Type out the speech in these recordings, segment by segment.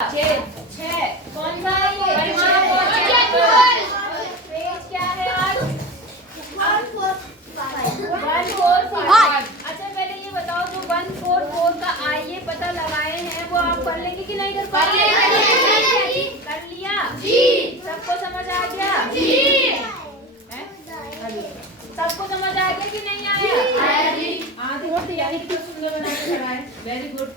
कौन सा है ये? पेज क्या है आज? 145। अच्छा पहले ये बताओ जो 144 का आइए पता लगाए हैं वो आप कर लेंगे कि नहीं कर पाएंगे? कर लिया जी। सबको समझ आ गया जी? सबको समझ आ गया कि नहीं आया? आया जी। देखो तैयारी कितनी सुंदर बना के खड़ा है। Very good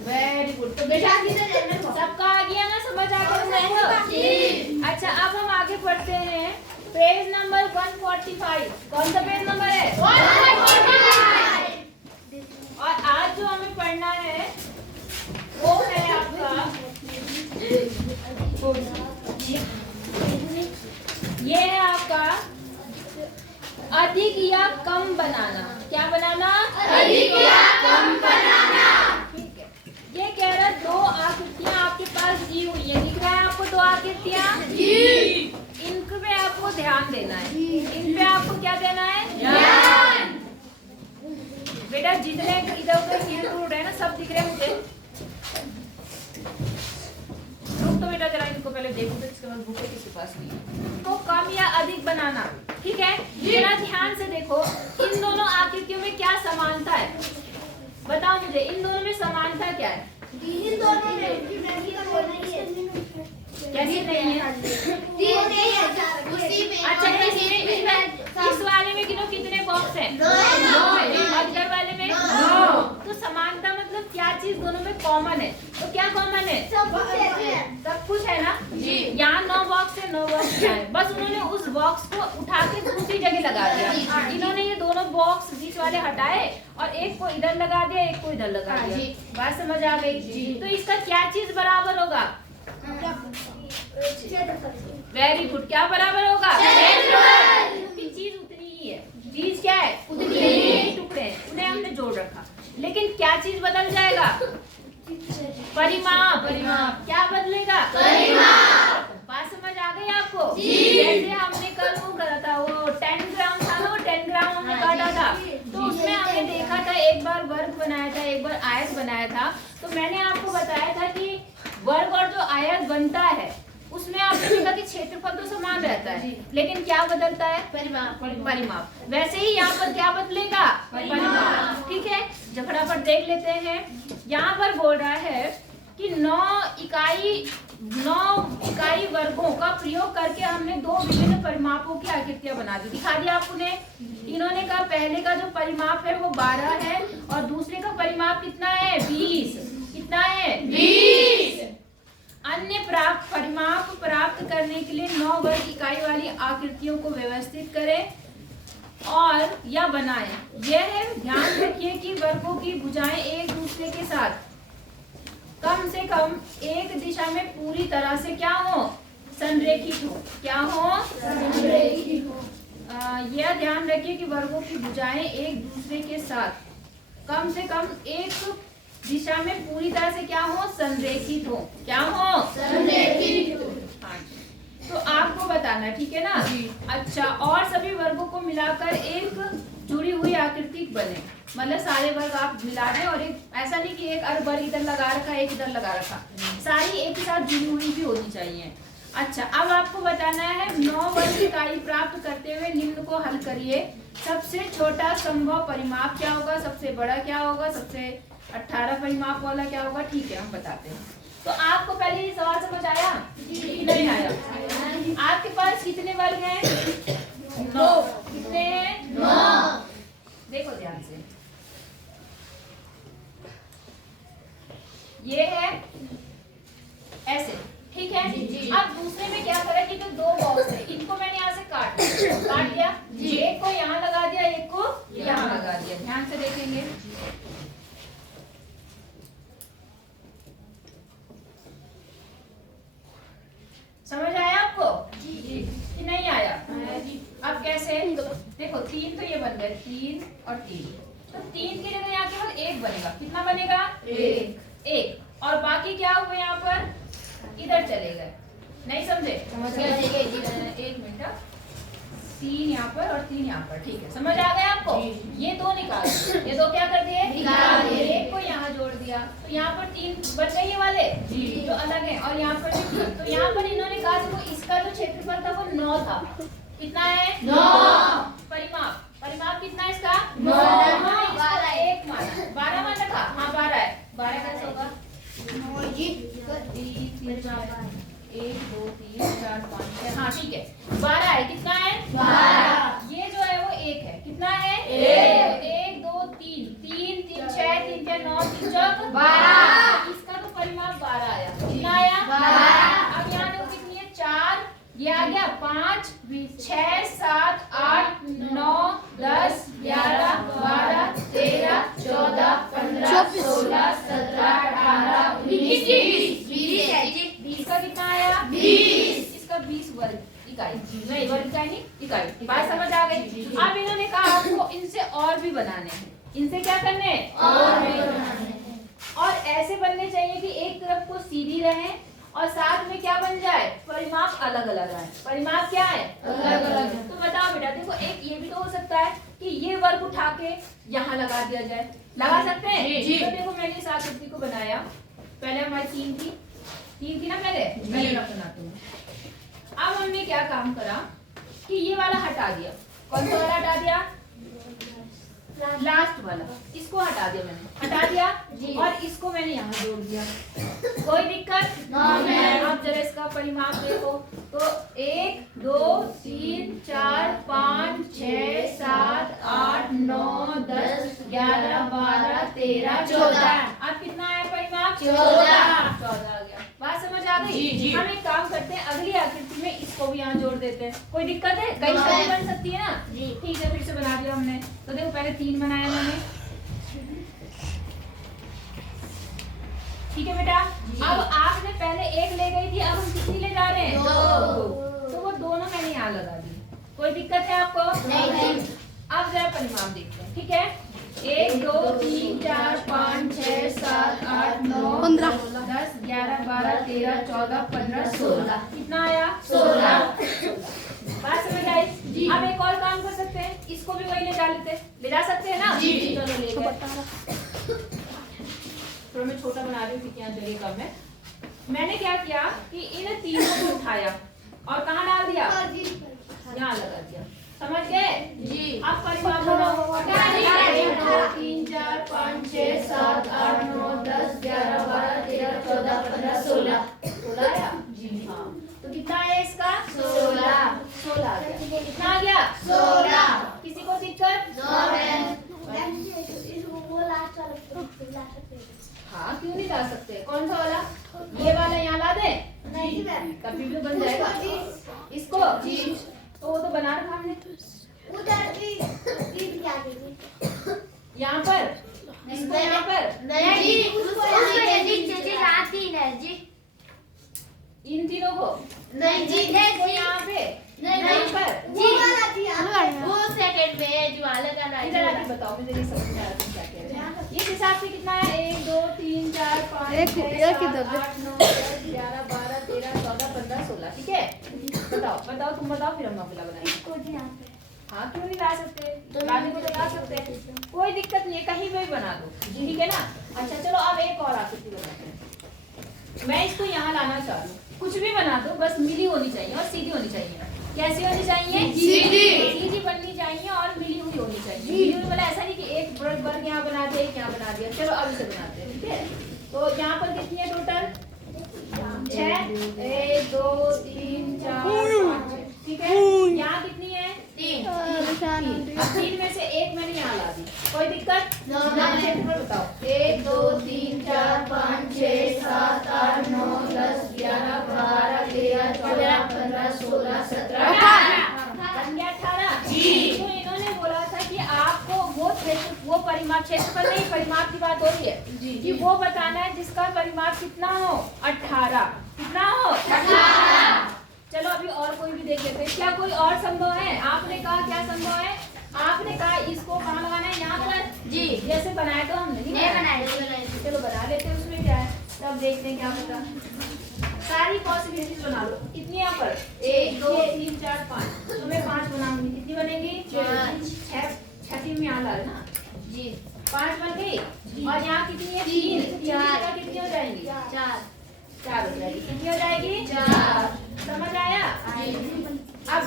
very good. तो बेटा सबका आ गया ना, समझ आ गया जी। अच्छा अब हम आगे बढ़ते हैं पेज नंबर 145। कौन सा पेज नंबर है? 145। और आज जो हमें पढ़ना है वो है आपका ये है आपका अधिक या कम बनाना। क्या बनाना? अधिक या कम बनाना। ठीक है। ये कह रहा है दो आकृतियां आपके पास दी हुई है, दिख रहा है आपको दो आकृतियां जी। इन पे आपको ध्यान देना है। इन पे आपको क्या देना है? ध्यान। बेटा जितने इधर उधर हीर टूट है ना सब दिख रहे हैं मुझे। रुक तो बेटा जरा इनको पहले देखो तो इसके बाद बुक किसके पास नहीं है। तो कम या अधिक बनाना, ठीक है? जरा ध्यान से देखो इन दोनों आकृतियों में क्या समानता है, बताओ मुझे। इन दोनों में समानता क्या है? इन दोनों में कैसी नहीं है? अच्छा इस वाले में कितने बॉक्स हैं? 2। इधर वाले में 2। तो समानता मतलब क्या चीज दोनों में कॉमन है? तो क्या कॉमन है? सब कुछ है ना जी। यहाँ 9 बॉक्स है, 9 बॉक्स है, बस उन्होंने उस बॉक्स को उठा के दूसरी जगह लगा दिया। इन्होंने ये दोनों बॉक्स बीच वाले हटाए और एक को इधर लगा दिया, एक को इधर लगा दिया। बात समझ आ गई जी? तो इसका क्या चीज बराबर होगा? Very good. क्या बराबर होगा? चीज उतनी ही है। चीज क्या है? उतनी ही टुकड़े हैं, उन्हें हमने जोड़ रखा। लेकिन क्या चीज बदल जाएगा? परिमाप। क्या बदलेगा? परिमाप। बात समझ आ गई आपको जी? जैसे हमने कल वो करा था, वो 10 ग्राम था ना, वो 10 ग्राम हमने काटा था। तो उसमें हमने देखा था एक बार वर्ग बनाया था, एक बार आयत बनाया था। तो मैंने आपको बताया था कि वर्ग और जो आयत बनता है उसमें आपने देखा कि क्षेत्रफल तो समान रहता है, लेकिन क्या बदलता है? परिमाप। वैसे ही यहाँ पर क्या बदलेगा? परिमाप। ठीक है, झगड़ा पर देख लेते हैं। यहाँ पर बोल रहा है कि 9 इकाई वर्गों का प्रयोग करके हमने 2 विभिन्न परिमापों की आकृतियां बना दी। दिखा दिया आपको ने। इन्होंने कहा पहले का जो परिमाप है वो 12 है और दूसरे का परिमाप कितना है? 20। कितना है? 20। अन्य परिमाप प्राप्त करने के लिए 9 वर्ग इकाई वाली आकृतियों को व्यवस्थित करें और या बनाएं। यह है, ध्यान रखिए कि वर्गों की भुजाएं एक दूसरे के साथ कम से कम एक दिशा में पूरी तरह से क्या हो? संरेखित हो। क्या हो? संरेखित हो। यह ध्यान रखिए कि वर्गों की भुजाएं एक दूसरे के साथ कम से कम एक दिशा में पूरी तरह से क्या हो? संरेखित हो। क्या हो? संरेखित हो। हाँ जी। तो आपको बताना है, ठीक है ना जी? अच्छा, और सभी वर्गों को मिलाकर एक जुड़ी हुई आकृति बने। मतलब सारे वर्ग आप मिला दें और एक ऐसा नहीं कि एक वर्ग इधर लगा रखा, एक इधर लगा रखा, सारी एक ही साथ जुड़ी हुई भी होनी चाहिए। अच्छा, अब आपको बताना है 9 वर्ग इकाई प्राप्त करते हुए निम्न को हल करिए। सबसे छोटा संभव परिमाप क्या होगा? सबसे बड़ा क्या होगा? सबसे 18 परिमाप वाला क्या होगा? ठीक है, हम बताते हैं। तो आपको पहले ये सवाल समझ आया कि नहीं आया? आपके पास कितने वर्ग हैं? 9। कितने हैं? 9। देखो ध्यान से, ये है ऐसे, ठीक है? अब दूसरे में क्या करें कि जो 2 बॉक्स है इनको मैंने यहाँ से काट दिया, एक को यहाँ लगा दिया, एक को यहाँ लगा दिया। ध्यान से देखेंगे, समझ आया आपको जी? कि नहीं आया? अब कैसे? देखो 3 तो ये बन गए, 3 और 3। तो 3 की जगह यहाँ केवल 1 बनेगा। कितना बनेगा? 1। और बाकी क्या हुए यहाँ पर? इधर चले गए। नहीं समझे? एक मिनट। 3 यहाँ पर और 3 यहाँ पर, ठीक है, समझ आ गया आपको? ये दो निकाल, ये दो क्या कर दिए? निकाल दिए। एक को यहाँ जोड़ दिया तो यहाँ पर 3 बच गए ये वाले जो अलग है, और यहाँ पर भी 3। तो यहाँ पर इन्होंने कहा देखो इसका जो क्षेत्रफल था वो 9 था। कितना है? 9। परिमाप कितना है इसका? 9। 1 माना, 12 माना था, हाँ 12 है। 12 कैसे होगा? 1 2 3 4 5 6, हाँ ठीक है 12 है। कितना है? 12। ये जो है वो 1 है। कितना है? 1 2 3 3 3 6 3 6 9 3 चौक 12। इसका तो परिमाप 12 आया। कितना आया? 12। अब यहाँ देखो कितनी है? 4, ये आ गया 5 6 7 8 9 10 11 12 13 14 15 16 17 18 19 20 का कितना आया? 20। इसका 20 वर्ग इकाई, नहीं वर्ग इकाई नहीं, इकाई। बात समझ आ गई? अब इन्होंने कहा आपको इनसे और भी बनाने हैं। इनसे क्या करने हैं? और भी बनाने हैं। और ऐसे बनने चाहिए कि एक तरफ को सीधी रहे और साथ में क्या बन जाए? परिमाप अलग अलग आए। परिमाप क्या है? अलग अलग। तो बताओ बेटा, देखो एक ये भी तो हो सकता है कि ये वर्ग उठा के यहाँ लगा दिया जाए। लगा सकते हैं? जी। तो देखो मैंने इस आकृति को बनाया। पहले हमारी 3 थी ना, पहले मैं बनाती हूँ। अब हमने क्या काम करा कि ये वाला हटा दिया। कौन सा वाला हटा दिया? लास्ट वाला, इसको हटा दिया मैंने, हटा दिया और इसको मैंने यहाँ जोड़ दिया। कोई दिक्कत? अब जरा इसका परिमाप देखो तो 1 2 3 4 5 6 7 8 9 10 11 12 13 14। अब कितना है परिमाप? 14 आ गया। बात समझ आ गई? हम एक काम करते हैं, अगली आकृति में इसको भी यहाँ जोड़ देते हैं। कोई दिक्कत है? कई सारी बन सकती है ना? ठीक है, फिर से बना दिया हमने। तो देखो पहले 3 बनाया मैंने, ठीक है बेटा। अब आपने पहले 1 ले गई थी, अब हम कितनी ले जा रहे हैं? 2। तो वो दोनों मैंने यहाँ लगा दी। कोई दिक्कत है आपको? नहीं। अब जरा परिमाप देखते हैं, ठीक है? 1 2 3 4 5 6 7 8 9 10 11 12 13 14 15 16। कितना आया? 16। बात समझ आई? अब एक और काम कर सकते हैं, इसको भी वही ले जा सकते हैं ना? चलो ले गए। थोड़ा मैं छोटा बना रही हूँ क्योंकि यहाँ जगह कम है। मैंने क्या किया कि इन तीनों को उठाया और कहाँ डाल दिया? यहाँ लगा दिया। समझ गए? जी। अब परिमाप बनाओ। 1 2 3 4 5 6 7 8 9 10 11 12 13 14 15 16। 16 आया? जी हाँ। तो कितना है इसका? 16 आ गया। कितना आ गया? 16। किसी को दिक्कत? हाँ क्यों नहीं ला सकते? कौन सा वाला? ये वाला यहाँ ला दे? नहीं, कभी भी बन जाएगा इसको। तो वो तो बना रखा हमने यहाँ पर, इसको यहाँ पर इन तीनों को नहीं जी, यहाँ पे नहीं पर वो सेकंड में जो वाला का ना इधर आके बताओ मुझे, ये समझ में आ रहा है क्या कह रहे हैं। ये हिसाब से कितना है? 1 2 3 4 5 6 7 8 9 10 11 12 13 14 15 16। ठीक है, बताओ तुम बताओ, फिर हम अगला बनाएंगे। हाँ क्यों नहीं ला सकते? लाने को तो ला सकते हैं, कोई दिक्कत नहीं है, कहीं पे भी बना दो। ठीक है ना? अच्छा चलो अब एक और आकृति बनाते हैं। मैं इसको यहाँ लाना चाह रही हूँ। कुछ भी बना दो, बस मिली होनी चाहिए और सीधी होनी चाहिए। कैसी होनी चाहिए? सीधी बननी चाहिए और मिली हुई होनी चाहिए। मिली हुई वाला ऐसा नहीं कि एक वर्ग यहाँ बना दिया, एक यहाँ बना दिया। चलो अब इसे बनाते हैं। ठीक है, तो यहाँ पर कितनी है टोटल? 6 1 2 3 4 5 6। ठीक है, यहाँ कितनी है? 3 में से एक मैंने यहाँ ला दी। कोई दिक्कत? बताओ। 1 2 3 4 5 6 7 8 9 10 11 12 13 14 15 16 17 18। जी। तो इन्होंने बोला था कि आपको वो परिमाप, क्षेत्रफल नहीं परिमाप की बात हो रही है कि वो बताना है जिसका परिमाप कितना हो? 18। कितना हो? 18। चलो अभी और कोई भी देख लेते हैं। क्या कोई और संभव है? आपने कहा क्या संभव है? आपने कहा इसको कहाँ लगाना है? यहाँ पर। जी, जैसे बनाया तो हमने नहीं बनाया। चलो बना लेते हैं, उसमें क्या है, तब देखते हैं क्या होता। सारी पॉसिबिलिटीज बना लो। कितनी यहाँ पर 1 2 3 4 5, तो मैं 5 बनाऊंगी। कितनी बनेगी 6 6 में यहाँ ला ना जी 5 बन गई। और यहाँ कितनी है 3 4 कितनी हो जाएंगी 4 हो जाएगी। कितनी हो जाएगी 4। समझ आया? अब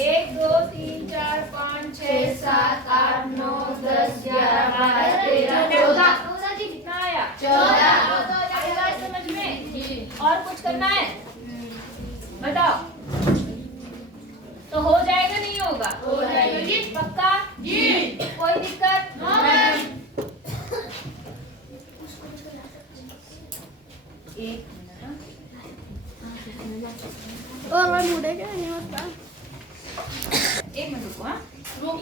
1 2 3 4 5 6 7 8 9 10 11 12 13 14 कितना आया 14। आएगा समझ में? और कुछ करना है बताओ। तो हो जाएगा नहीं होगा? हो जाएगा जी। पक्का जी? कोई दिक्कत नहीं। एक मिनट रुको। हाँ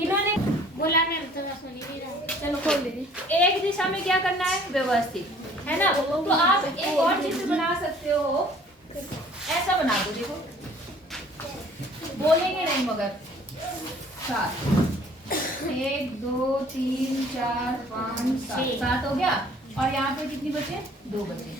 इन्होंने बोला चलो खोल दीजिए। एक दिशा में क्या करना है व्यवस्थित, है ना? तो आप एक और चित्र बना सकते हो। ऐसा बना दो, देखो बोलेंगे नहीं मगर 7 1 2 3 4 5 7 हो गया। और यहाँ पे कितनी बचे 2 बचे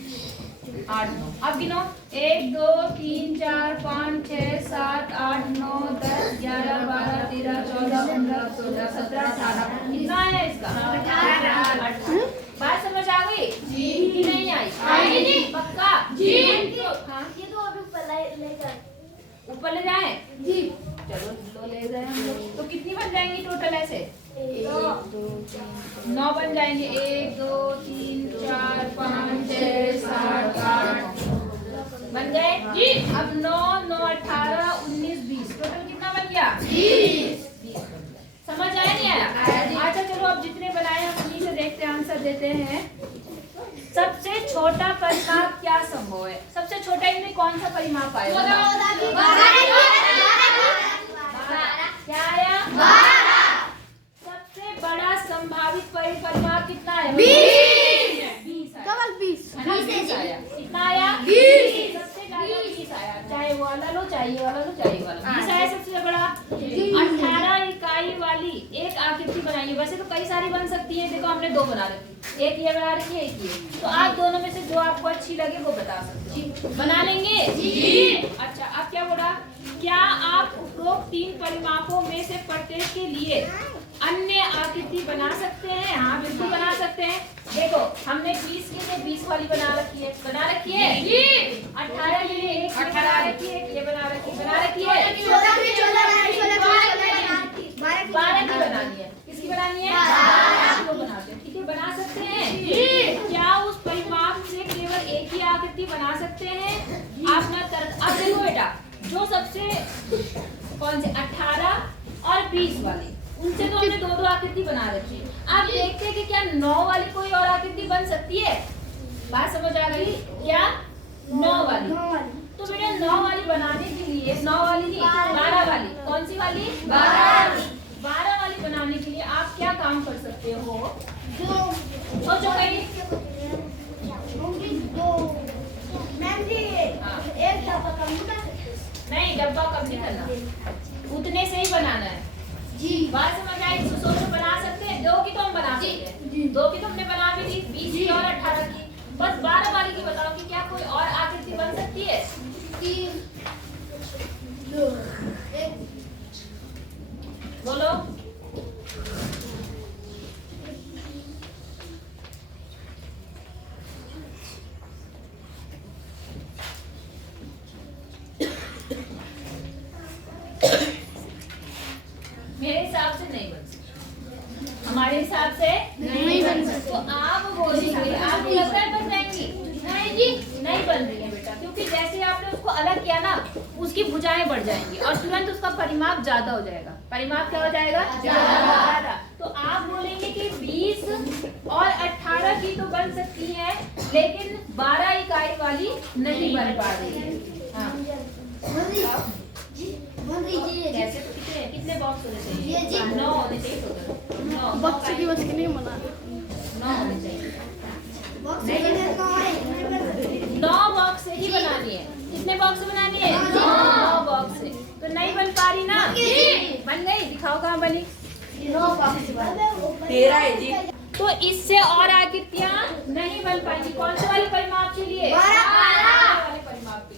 8 9। अब गिनो 1 2 3 4 5 6 7 8 9 10 11 12 13 14 15 16 17 18। कितना है इसका 18। बात समझ आ गई जी कि नहीं आई? आएगी जी। पक्का जी? हाँ ये तो अभी ऊपर ले जाए जी। चलो तो ले जाए हम लोग। तो कितनी बन जाएंगी टोटल ऐसे 1 2 3 9 बन जाएंगे। 1 2 3 4 5 6 7 8 बन गए जी। अब 9 9 18 19 20 टोटल कितना बन गया 20। समझ आया नहीं आया? अच्छा चलो अब जितने बनाए हम उन्हीं से देखते हैं, आंसर देते हैं। सबसे छोटा परिमाप क्या संभव है? सबसे छोटा इनमें कौन सा परिमाप आएगा? क्या आया 12। सबसे बड़ा संभावित परिमाप कितना है 20 आया। कितना आया 20। सबसे ज्यादा 20 आया। चाहे वो वाला लो चाहे ये वाला लो चाहे ये वाला 20 आया सबसे बड़ा। 18 इकाई वाली एक आकृति बनाइए। वैसे तो कई सारी बन सकती है, देखो हमने 2 बना रखी, एक ये बना रखी है एक ये। तो आप दोनों में से जो आपको अच्छी लगे वो बता सकते हो। बना लेंगे जी। अच्छा अब क्या बोला, क्या आप उपरोक्त 3 परिमापों में से प्रत्येक के लिए अन्य आकृति बना सकते हैं? हाँ बिल्कुल बना सकते हैं। देखो हमने 20 के लिए 20 वाली बना रखी है जी। 18 के लिए एक बना रखी है, ये बना रखी है 12 की बनानी है। किसकी बनानी है 12 को बनाते हैं। ठीक है बना सकते हैं। क्या उस परिमाप से केवल एक ही आकृति बना सकते हैं? आप ना अब देखो बेटा जो सबसे कौन से 18 और 20 वाली उनसे तो हमने 2 आकृति बना रखी है। आप देखते हैं कि क्या 9 वाली कोई और आकृति बन सकती है? बात समझ आ गई क्या? 9 वाली। तो बेटा 9 वाली बनाने के लिए 9 वाली नहीं 12 वाली। कौन सी वाली 12 वाली बनाने के लिए आप क्या काम कर सकते हो? सोचो कहीं नहीं डब्बा कम नहीं करना, उतने से ही बनाना है जी। बात समझ आई? सोचो बना सकते हैं। 2 की तो हम बना सकते हैं, 2 की तो हमने बना भी दी 20 की और 18 की। बस 12 वाली की बताओ कि क्या कोई और आकृति बन सकती है? 3 2 1 बोलो। मेरे हिसाब से नहीं बन सकती, हमारे हिसाब से नहीं बन सकती। तो आप बोलेंगे आपको लगता है बन जाएंगी? नहीं जी नहीं बन रही है बेटा, क्योंकि जैसे आपने उसको अलग किया ना उसकी भुजाएं बढ़ जाएंगी और तुरंत उसका परिमाप ज्यादा हो जाएगा। परिमाप क्या हो जाएगा ज्यादा। तो आप बोलेंगे कि 20 और 18 की तो बन सकती है लेकिन 12 इकाई वाली नहीं बन पा रही है। हाँ कैसे? तो कितने बॉक्स होने चाहिए? 9 होने चाहिए टोटल। 9 बॉक्स की बस नहीं बना 9 होने चाहिए। 9 बॉक्स से ही बनानी है। कितने बॉक्स बनानी है? 9 बॉक्स से। तो नहीं बन पा रही ना? बन गई, दिखाओ कहाँ बनी। 9 बॉक्स 13 है जी। तो इससे और आकृतियां नहीं बन पाएंगी। कौन से वाले परिमाप के लिए? 12 वाले परिमाप के लिए।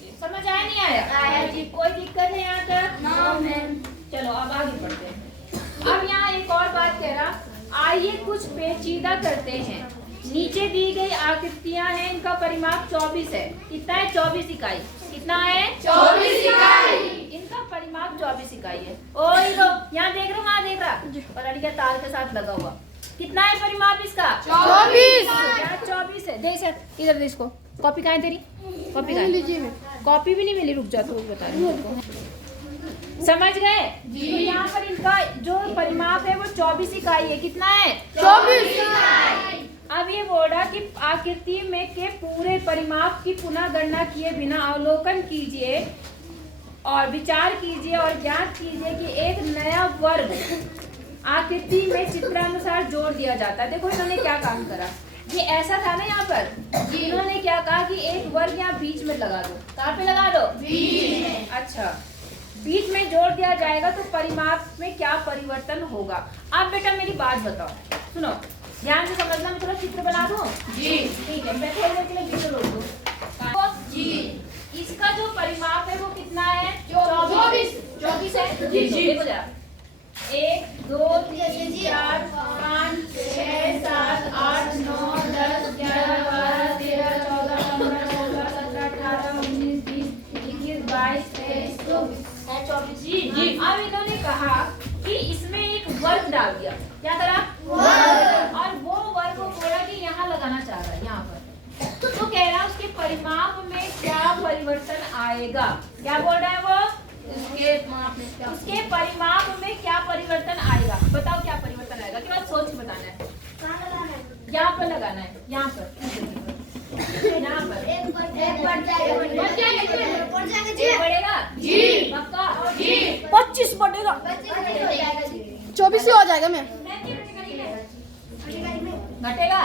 आइए कुछ पेचीदा करते हैं। नीचे दी गई आकृतियां हैं, इनका परिमाप 24 है। कितना है? 24 इकाई। कितना है? 24 इकाई। इनका परिमाप 24 इकाई है। ओ हीरो, यहाँ देख रहा, वहाँ देख रहा, और अड़िया तार के साथ लगा हुआ। कितना है परिमाप इसका? 24। क्या 24 है? देख सर, इधर देख, इसको कॉपी कहाँ है तेरी? कॉपी कहाँ है? कॉपी भी नहीं मिली, रुक जा, तो बता रही हूँ। समझ गए? तो यहाँ पर इनका जो परिमाप है वो 24 इकाई है। कितना है? 24 इकाई। अब ये बोला कि आकृति में के पूरे परिमाप की पुनः गणना किए बिना अवलोकन कीजिए और विचार कीजिए और ज्ञात कीजिए कि एक नया वर्ग आकृति में चित्रानुसार जोड़ दिया जाता है। देखो इन्होंने क्या काम करा, ये ऐसा था ना यहाँ पर, इन्होंने क्या कहा कि एक वर्ग यहाँ बीच में लगा दो। कहाँ पे लगा दो? बीच में। अच्छा, बीच में जोड़ दिया जाएगा तो परिमाप में क्या परिवर्तन होगा? अब बेटा मेरी बात बताओ, सुनो ध्यान से समझना। मैं थोड़ा चित्र बना दूं? जी ठीक है, मैं थोड़ी देर के लिए वीडियो रोक दूं। जी इसका जो परिमाप है वो कितना है? 24 है। जी जी देखो जरा, 1 2 3 4 5 6 7 8 9 10 11 12 13 14 15 16 17 18 19 20 21 22 23 24 जी जी। अब इन्होंने कहा कि इसमें एक वर्ग डाल दिया। क्या करा? वर्ग। और वो वर्ग को बोला कि यहाँ लगाना चाह रहा है, यहाँ पर। तो कह रहा है उसके परिमाप में क्या परिवर्तन आएगा? क्या बोल रहा है वो? उसके परिमाप में क्या परिवर्तन आएगा? बताओ क्या परिवर्तन आएगा? क्या सोच के बताना है। यहाँ पर लगाना है, यहाँ पर, यहाँ पर एक बढ़ेगा जी, पक्का जी। 25 बढ़ेगा, 24 ही हो जाएगा। मैं घटेगा।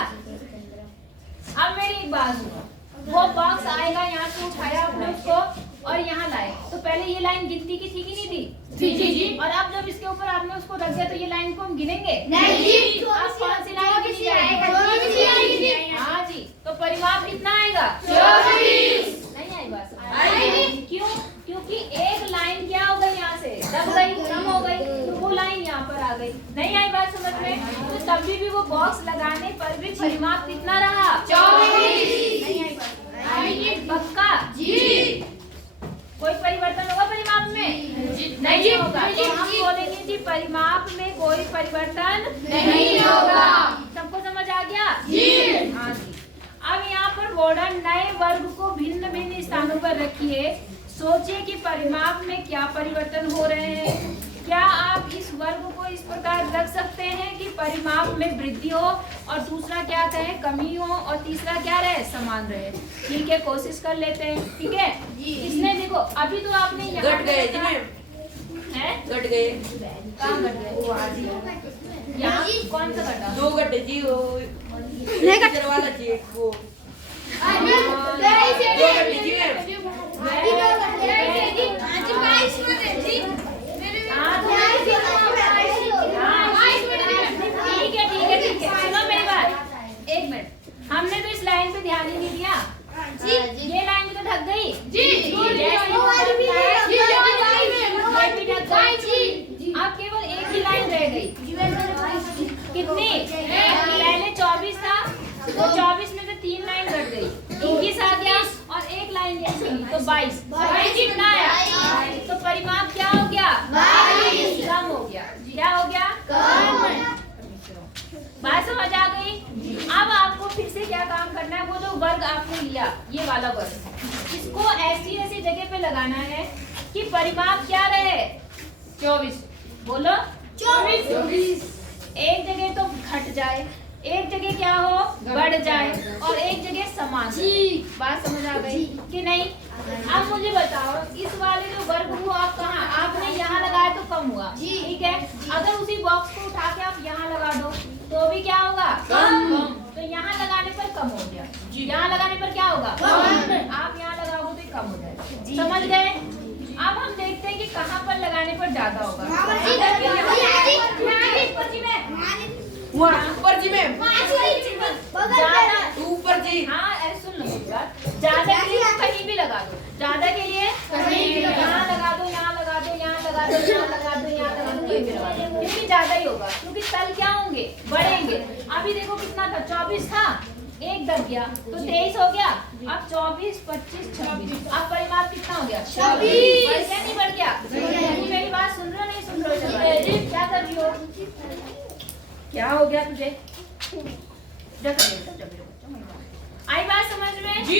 अब मेरी एक बात सुनो, वो बॉक्स आएगा, यहाँ से उठाया आपने उसको और यहाँ लाए, तो पहले ये लाइन गिनती की थी कि नहीं थी? जी जी जी। और अब जब इसके ऊपर आपने उसको रख दिया तो ये लाइन को हम गिनेंगे? नहीं जी। अब कौन सी लाइन गिनी जाएगी? हाँ जी। तो परिमाप कितना आएगा? 24। नहीं आई बात? आएगी। क्यों? क्योंकि एक लाइन क्या हो गई, यहाँ से दब गई, कम हो गई, तो वो लाइन यहाँ पर आ गई। नहीं आई बात समझ में? तो तभी भी वो बॉक्स लगाने पर भी परिमाप कितना रहा? 24। नहीं आई बात? आएगी पक्का जी। कोई परिवर्तन होगा परिमाप में? नहीं होगा। तो हम बोलेंगे जी परिमाप में कोई परिवर्तन नहीं होगा। सबको समझ आ गया जी? हाँ जी। अब यहाँ पर बोर्डर नए वर्ग को भिन्न भिन्न स्थानों पर रखिए, सोचिए कि परिमाप में क्या परिवर्तन हो रहे हैं। क्या आप इस वर्ग को इस प्रकार रख सकते हैं कि परिमाप में वृद्धि हो, और दूसरा क्या कहें कमी हो, और तीसरा क्या रहे समान रहे? ठीक है, कोशिश कर लेते हैं। ठीक है, इसने देखो अभी तो आपने घट गए जी मैम, हैं घट गए। कहाँ घट गए? यहाँ कौन सा घटा? 2 घटे जी, वो टीचर वाला जी, वो 2 घटे जी मैम। ठीक है, सुनो मेरी बात, एक मिनट। हमने तो इस लाइन पे ध्यान ही नहीं दिया जी। ये लाइन भी तो ढक गई जी। अब केवल एक ही लाइन रह गई। कितनी? पहले 24 था, तो 24 में से 3 लाइन कट गई, 21 आ गया और एक लाइन तो 22 कितना आया? तो परिमाप क्या हो गया? 22 कम हो गया। क्या हो गया? कम। बात समझ आ गई? अब आपको फिर से क्या काम करना है, वो जो वर्ग आपने लिया, ये वाला वर्ग, इसको ऐसी ऐसी जगह पे लगाना है कि परिमाप क्या रहे? 24। बोलो 24। एक जगह तो घट जाए, एक जगह क्या हो बढ़ जाए, और एक जगह समान। बात समझ आ गई कि नहीं? अब मुझे बताओ, इस वाले जो वर्ग हुआ आप कहाँ, आपने यहाँ लगाया तो कम हुआ, ठीक है। अगर उसी बॉक्स को उठा के आप यहाँ लगा दो तो भी क्या होगा? कम। तो यहाँ लगाने पर कम हो गया, यहाँ लगाने पर क्या होगा? कम। आप यहाँ लगाओगे तो कम हो जाएगा। समझ गए? अब हम देखते हैं कि कहाँ पर लगाने पर ज्यादा होगा। ऊपर जी मैम, ज्यादा ऊपर जी। हाँ अरे सुन लो मेरी बात, ज्यादा के लिए कहीं भी लगा दो, ज्यादा के लिए कहीं भी यहाँ लगा दो, यहाँ लगा दो, यहाँ लगा दो, यहाँ लगा दो, यहाँ लगा दो, कहीं भी लगा दो, क्योंकि ज्यादा ही होगा, क्योंकि तल क्या होंगे? बढ़ेंगे। था 24 था, एक दब गया तो 23 हो गया। अब 24, 25, 26, अब परिमाप कितना हो गया? 26। बढ़ गया नहीं बढ़ गया? तुम मेरी बात सुन रहे हो नहीं सुन रहे हो? क्या कर रही हो? क्या हो गया तुझे? आई बात समझ में? जी।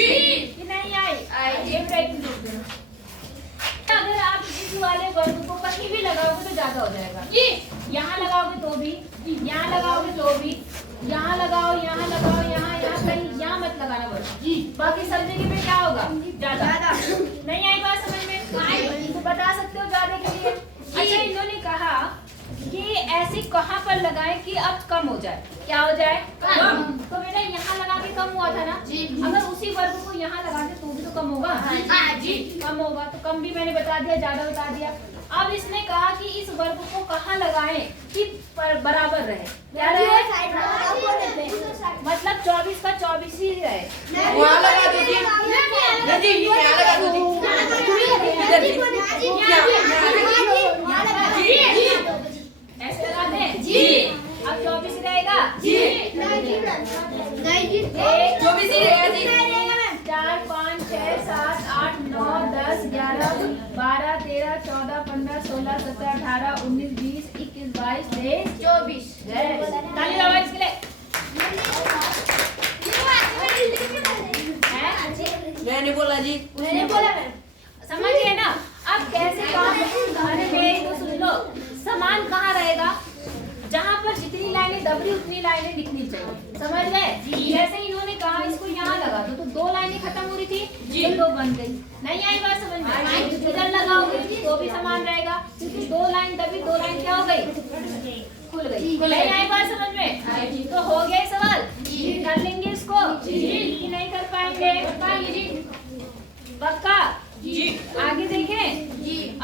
कि नहीं आई? अगर आप इस वाले वर्ग को कहीं भी लगाओगे तो ज्यादा हो जाएगा। यहाँ लगाओगे तो भी, यहाँ लगाओगे तो भी, यहाँ लगाओ, यहाँ लगाओ, यहाँ कहीं, यहाँ मत लगाना वर्ग। बाकी सब जगह पे क्या होगा? ज्यादा। नहीं आई बात समझ में? तो बता सकते हो ज्यादा के लिए? अच्छा, इन्होंने कहा कि ऐसे कहाँ पर लगाएं कि अब कम हो जाए? क्या हो जाए? कम। तो बेटा यहाँ लगा के कम हुआ था ना? अगर उसी वर्ग को यहाँ लगा दे तो भी तो कम होगा। कम होगा। तो कम भी मैंने बता दिया, ज्यादा बता दिया। अब इसने कहा कि इस वर्ग को कहाँ लगाएं कि बराबर रहे। क्या रहे? मतलब 24 का 24 ही रहे। वहाँ लगा दीजिए। यहाँ लगा ऐसे लगा दें? जी। अब 24 रहेगा? जी। 24 ही रहेगा। 4, 5, 6, 7, 8, 9, 10, 11, 12, 13, 14, 15, 16, 17, 18, 19, 20, 21, 22, 23, 24। ताली बजाओ इसके लिए। मैंने बोला जी। समझ गए ना? अब कैसे काम? अरे मेरी तो सुन लो। समान कहाँ रहेगा? जहाँ पर जितनी लाइनें दब रही उतनी लाइनें लिखनी चाहिए। समझ गए? जैसे इन्होंने कहा इसको यहाँ लगा दो तो 2 लाइनें खत्म हो रही थी, तो 2 बन गई। नहीं आई बात समझ में? इधर लगाओगे तो भी समान रहेगा क्योंकि 2 लाइन दबी, 2 लाइन क्या हो गई? खुल गई। नहीं आई बात समझ में? तो हो गया सवाल? कर लेंगे इसको कि नहीं कर पाएंगे? पक्का? आगे देखें?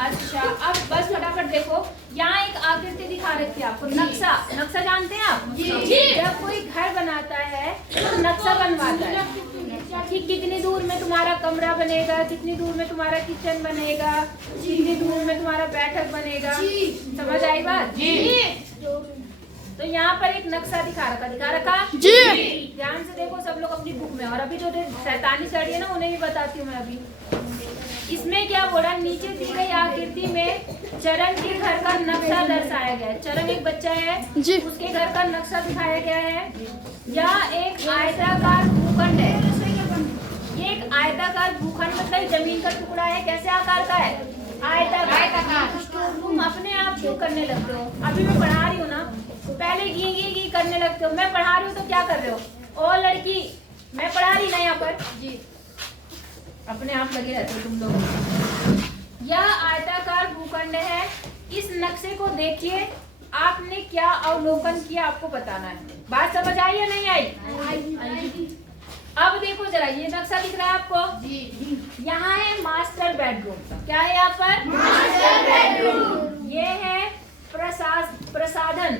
अच्छा, अब बस फटाफट देखो। यहाँ एक आकृति दिखा रखी है आपको। नक्शा जानते हैं आप? जब कोई घर बनाता है तो नक्शा बनवाता है कि कितनी दूर में तुम्हारा कमरा बनेगा, कितनी दूर में तुम्हारा किचन बनेगा, कितनी दूर में तुम्हारा बैठक बनेगा। समझ आई बात? तो यहाँ पर एक नक्शा दिखा रखा जी। ध्यान से देखो सब लोग अपनी बुक में। और अभी जो शैतानी चढ़ी है ना उन्हें भी बताती हूँ मैं अभी। इसमें क्या बोला? नीचे दी गई आकृति में चरण के घर का नक्शा दर्शाया गया है। चरण एक बच्चा है जी। उसके घर का नक्शा दिखाया गया है। यह एक आयताकार भूखंड है। ये एक आयताकार भूखंड मतलब जमीन का टुकड़ा है। कैसे आकार का है? आयताकार। तुम अपने आप क्यों करने लगते हो? अभी मैं पढ़ा रही हूँ ना, पहले गी करने लगते हो। मैं पढ़ा रही हूँ तो क्या कर रहे हो? ओ लड़की, मैं पढ़ा रही ना यहाँ पर जी, अपने आप लगे रहते हो तुम लोग। यह आयताकार भूखंड है। इस नक्शे को देखिए, आपने क्या अवलोकन किया आपको बताना है। बात समझ आई या नहीं आई? अब देखो जरा, ये नक्शा दिख रहा है आपको जी। यहाँ है मास्टर बेडरूम। क्या है यहाँ पर? Master bedroom. ये है प्रसाधन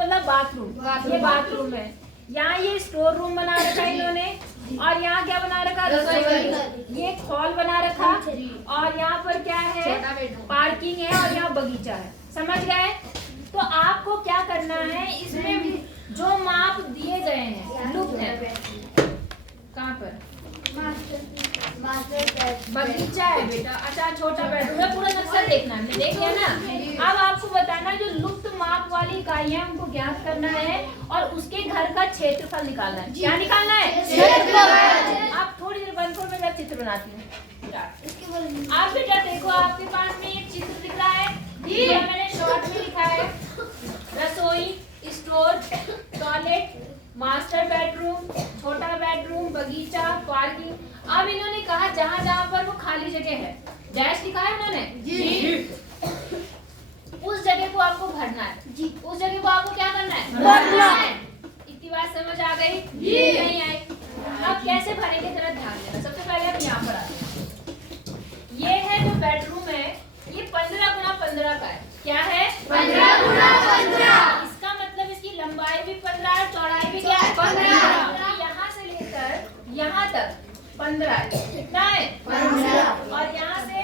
मतलब बाथरूम। ये बाथरूम है। यहाँ ये स्टोर रूम बना रखा है इन्होंने। और यहाँ क्या बना रखा? रसोई। ये हॉल बना रखा। और यहाँ पर क्या है? पार्किंग है। और यहाँ बगीचा है। समझ गए? तो आपको क्या करना है, इसमें जो माप दिए गए हैं लुप्त है। कहाँ पर? बगीचा है बेटा। अच्छा, छोटा बेडरूम है। पूरा नक्शा देखना है। देख लिया ना? अब आपको बताना जो लुप्त माप वाली इकाई है उनको ज्ञात करना है और उसके घर का क्षेत्रफल निकालना है। क्या निकालना है? क्षेत्रफल। आप थोड़ी देर बंद करो, मैं जरा चित्र बनाती हूँ। आप बेटा देखो, आपके पास में एक चित्र दिख रहा है जी। मैंने शॉर्ट में लिखा है रसोई, स्टोर, टॉयलेट, मास्टर बेडरूम, छोटा बेडरूम, बगीचा, पार्किंग। अब इन्होंने कहा जहाँ जहाँ पर वो खाली जगह है, डैश लिखा है उन्होंने जी, उस जगह को आपको भरना है जी। उस जगह को आपको क्या करना है? भरना है। इतनी बात समझ आ गई जी? नहीं आई? अब कैसे भरेंगे जरा ध्यान देना। सबसे पहले हम यहाँ पर आते हैं। ये है जो बेडरूम है, ये 15 गुना 15 का है। क्या है? 15 गुना 15। इसका मतलब इसकी लंबाई भी 15 है, चौड़ाई भी क्या है? 15। यहाँ से लेकर यहाँ तक 15 है। कितना है? 15। और यहाँ से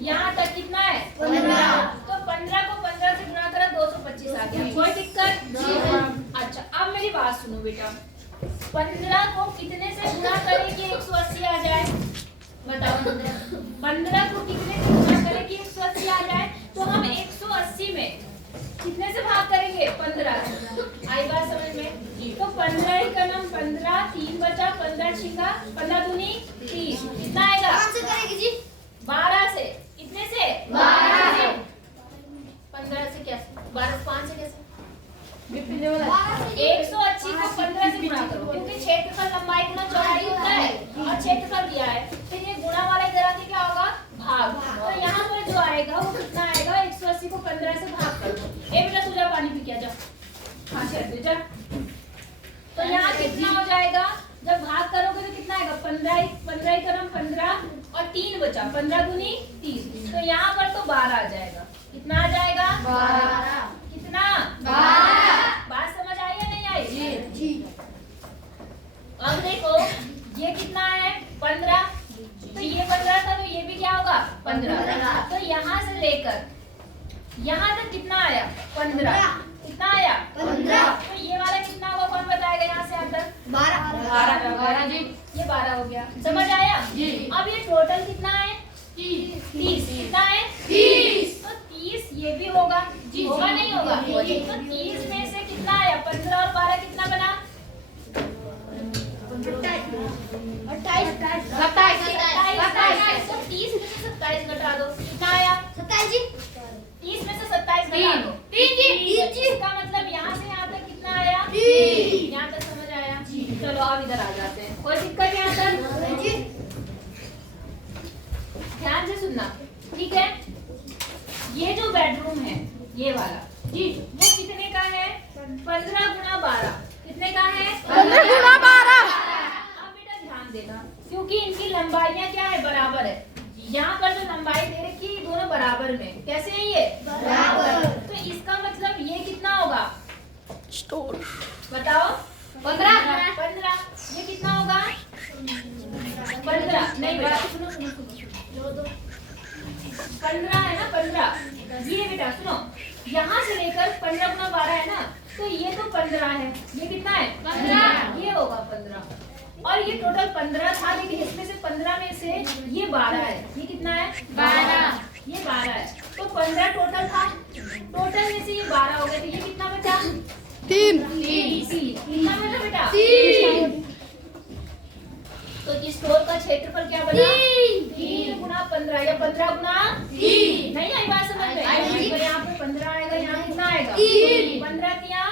यहाँ तक कितना है? 15। तो 15 को 15 से गुणा करा 225 आ गया। कोई दिक्कत? अच्छा, अब मेरी बात सुनो बेटा। 15 को कितने से गुणा करें कि 180 आ जाए? तो हम 180 में कितने से भाग करेंगे? 15। आई बात समझ में? तो 15 ही का नाम 15, 3 बचा, 15 छिंगा, 15 दूनी 30। कितना आएगा? 12 से। कितने से? 12 से। 15 से कैसे? 12 से 5 से कैसे? 180 को 15 से गुणा करो, क्योंकि क्षेत्रफल लंबाई गुना चौड़ाई होता है और क्षेत्रफल दिया है, तो ये गुणा वाला इधर आके क्या होगा? भाग। तो यहाँ पर जो आएगा वो कितना आएगा? 180 को 15 से भाग करो। ए बेटा तू जा पानी पी के आ जा। हाँ चल जा। तो यहाँ कितना हो जाएगा? जब भाग करोगे तो कितना आएगा? 15 का नाम 15 और 3 बचा, 15 दूनी 30। तो यहाँ पर तो 12 आ जाएगा। कितना आ जाएगा? 12। कितना? 12। बात समझ आई या नहीं आई? जी। अब देखो ये कितना है? 15। तो ये 15 था, तो ये भी क्या होगा? 15। तो यहाँ से लेकर यहाँ तक कितना आया? 15। कितना आया? 15। तो ये वाला कितना होगा? कौन बताएगा? यहाँ से यहाँ तक 12 जी। ये 12 हो गया। समझ आया जी? अब ये टोटल कितना है? 30। कितना है? 30। तो 30 ये भी होगा जी। होगा नहीं होगा? तो 30 में से कितना आया? 15 और 12 कितना बना? 27। तो 30 में से 27 घटा दो। कितना आया? 27 जी। 30 में से 27 घटा दो। 3 इसका मतलब यहाँ से यहाँ तक कितना आया? 3। यहाँ तक समझ आया? चलो अब इधर आ जाते हैं। कोई दिक्कत यहाँ तक? ध्यान से सुनना, ठीक है? ये जो बेडरूम है ये वाला जी, वो कितने का है? 15 गुणा 12। कितने का है? 15 गुणा 12। अब बेटा ध्यान देना, क्योंकि इनकी लंबाइयाँ क्या है? बराबर है। यहाँ पर जो लंबाई दे रखी है दोनों बराबर में। कैसे है ये? बराबर। तो इसका मतलब ये कितना होगा? स्टोर बताओ। 15। ये कितना होगा? 15 नहीं बेटा, सुनो 15 है ना? 15 ये बेटा सुनो, यहाँ से लेकर 15 गुना 12 है ना, तो ये तो 15 है। ये कितना है? 15। ये होगा 15। और ये टोटल 15 था, लेकिन इसमें से 15 में से ये 12 है। ये कितना है? 12। ये 12 है। तो 15 टोटल था, टोटल में से ये 12 हो गया, तो ये कितना बचा? 3। कितना बचा बेटा? 3। तो इस स्टोर का क्षेत्रफल क्या बना? 3 गुना 15 या 15 गुना 3। नहीं आई बात समझ में? तो यहाँ पे 15 आएगा, यहाँ कितना आएगा? 15 किया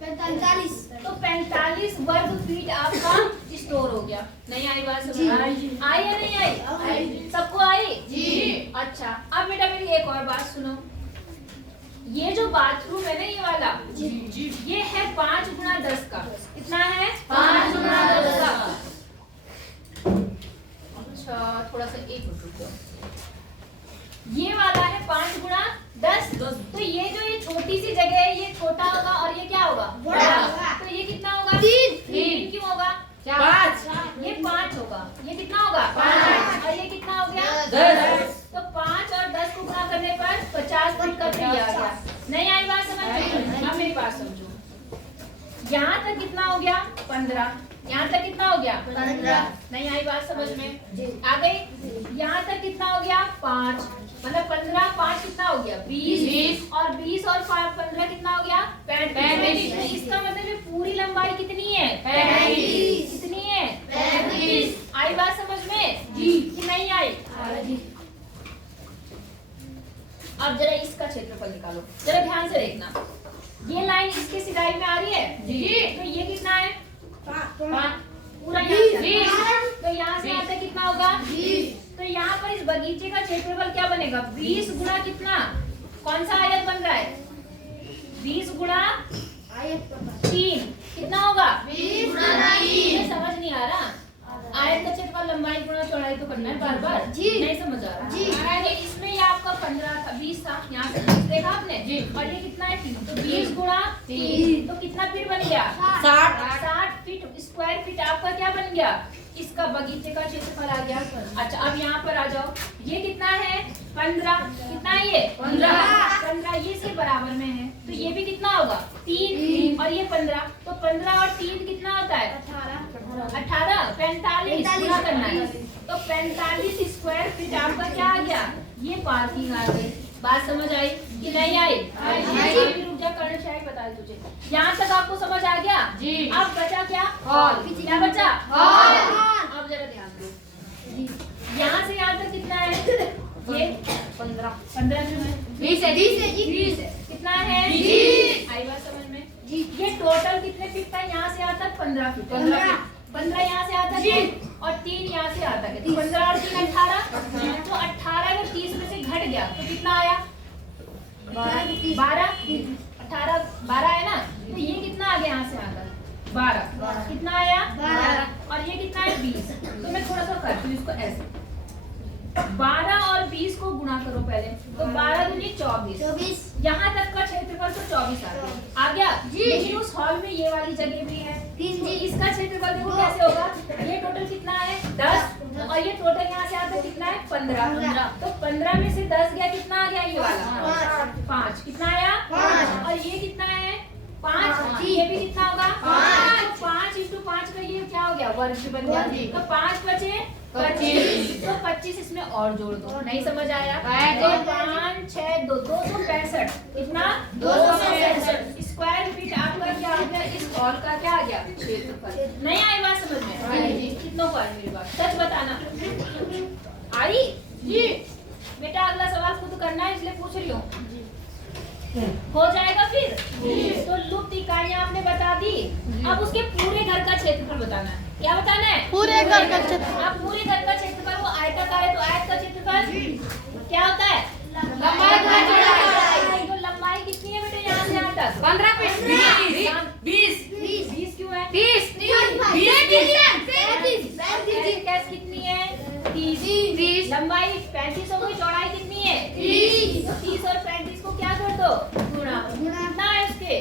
45। तो 45 वर्ग फीट आपका स्टोर हो गया। नहीं आई बात समझ में? आई या नहीं आई? सबको आई जी? अच्छा अब बेटा मेरी एक और बात सुनो। ये जो बाथरूम है ना ये वाला जी, ये है 5 गुना 10 का। कितना है? 5 गुना 10 का। अच्छा थोड़ा सा एक मिनट रुक जाओ। ये वाला है 5 गुना 10। तो ये जो ये छोटी सी जगह है ये छोटा होगा और ये क्या होगा? बड़ा। तो ये कितना होगा? 3 क्यों होगा? 5। ये 5 होगा। ये कितना होगा? 5। और ये कितना हो गया? 10। तो 5 और 10 को गुणा करने पर 50 फीट का ट्री आ गया। नहीं आई बात समझ में? अब मेरी बात समझो। यहाँ तक कितना हो गया? 15। यहाँ तक कितना हो गया? 15। नहीं आई बात समझ में? आ गई? यहाँ तक कितना हो गया? 5। मतलब 15 5 कितना हो गया? 20। और 20 और 15 कितना हो गया? 35। इसका मतलब ये पूरी लंबाई कितनी है? 35। कितनी है? 35। आई बात समझ में जी कि नहीं आई? अब जरा इसका क्षेत्रफल निकालो, जरा ध्यान से देखना। ये लाइन इसके सिराई में आ रही है जी, तो ये कितना है? 5 पूरा यहाँ से। तो यहाँ से यहाँ तक कितना होगा? 20। तो यहाँ पर इस बगीचे का क्षेत्रफल क्या बनेगा? 20 गुना कितना? कौन सा आयत बन रहा है? 20 गुना 3 कितना होगा? 20 गुना 3। समझ नहीं आ रहा? आयत का क्षेत्रफल लंबाई गुना चौड़ाई तो करना है बार बार जी। नहीं समझ आ रहा जी। तो इसमें ये आपका 15 था, 20 था, यहाँ से 20 देखा आपने जी। और ये कितना है? 3। तो 20 गुना 3 तो कितना फीट बन गया? 60 फीट स्क्वायर फीट आपका क्या बन गया? इसका बगीचे का क्षेत्रफल आ गया। अच्छा अब यहाँ पर आ जाओ, ये कितना है? 15। कितना है ये? 15 ये से बराबर में है, तो ये भी कितना होगा? 3 और ये 15। तो 15 और 3 कितना होता है? 18। 45 पूरा करना है। तो 45 स्क्वायर फीट आपका क्या आ गया, ये पार्किंग आ गई। बात समझ आई कि नहीं आई? रुक जा, करण शायद बता दे तुझे। यहाँ तक आपको समझ आ गया जी। अब बचा क्या, हॉल। क्या बचा, हॉल। अब जरा ध्यान दो, यहाँ से यहाँ तक कितना है, ये 15 जो है 20 है। कितना है, आई बात समझ में जी। ये टोटल कितने फीट का, यहाँ से यहाँ तक 15 फीट, 15 यहाँ से आता है और 3 यहाँ से आता है, तो 15 और 3 18। तो 18 अगर 30 में से घट गया तो कितना आया, 12। 18 12 है ना, तो ये कितना आ गया यहाँ से आकर 12। कितना आया, 12। और ये कितना है, 20। तो मैं थोड़ा सा करती हूँ इसको ऐसे, 12 और 20 को गुणा करो पहले, तो 12 दूनी 24। यहाँ तक का क्षेत्रफल तो 24 आ गया जी। लेकिन उस हॉल में ये वाली जगह भी है, तो इसका क्षेत्रफल देखो कैसे होगा, ये टोटल कितना है 10 और ये टोटल यहाँ से आता कितना है 15। तो 15 में से 10 गया, कितना आ गया ये वाला 5। कितना आया 5। और ये कितना है 5, ये भी कितना होगा 5। 5 × 5 का ये क्या हो गया, वर्ग बन गया। तो 5 बचे 25, तो 25 इसमें और जोड़ दो। नहीं समझ आया, तो 5 6 2 265। कितना 265 स्क्वायर फीट आपका क्या आ गया, इस हॉल का क्या आ गया, क्षेत्रफल। नहीं आई बात समझ में? कितनों को आई मेरी बात, सच बताना। आई जी बेटा, अगला सवाल खुद करना है इसलिए पूछ रही हूँ, हो जाएगा फिर। तो लुप्त इकाइयां आपने बता दी, अब उसके पूरे घर का क्षेत्रफल बताना है। क्या बताना है, पूरे घर का क्षेत्रफल। अब पूरे घर का क्षेत्रफल, वो आयताकार है तो आयत का क्षेत्रफल क्या होता है, लंबाई। तो लंबाई कितनी है बेटे, यहाँ से यहाँ तक 15 फीट। 20 क्यों है, 30 कितनी है, 30। लंबाई 35 हो गई, चौड़ाई कितनी है 30 और 35 को क्या कर दो, गुणा। कितना है उसके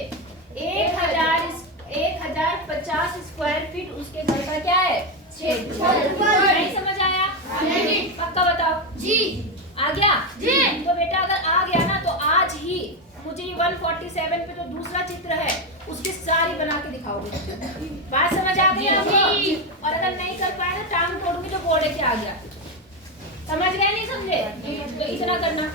1050 स्क्वायर फीट उसके घर का क्या है, क्षेत्रफल। नहीं समझ आया, पक्का बताओ जी। आ गया जी। तो बेटा अगर आ गया ना, तो आज ही मुझे 147 पे जो दूसरा चित्र है उसके सारी बना के दिखाओगे। बात समझ आ गई आपको? और अगर नहीं कर पाए तो टांग तोड़ूंगी जो बोर्ड के आ गया। समझ गए नहीं समझे, तो इतना करना।